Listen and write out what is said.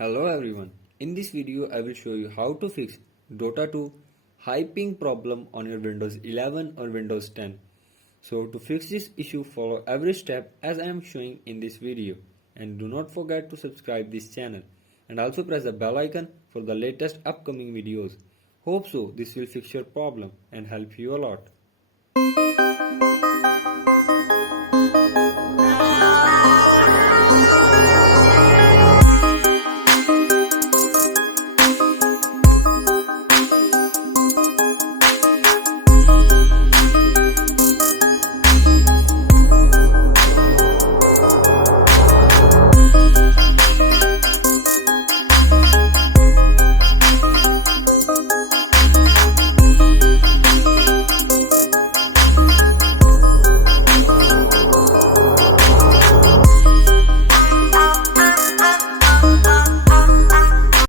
Hello everyone, in this video I will show you how to fix Dota 2 high ping problem on your Windows 11 or Windows 10. So to fix this issue, follow every step as I am showing in this video, and do not forget to subscribe this channel and also press the bell icon for the latest upcoming videos. Hope so this will fix your problem and help you a lot.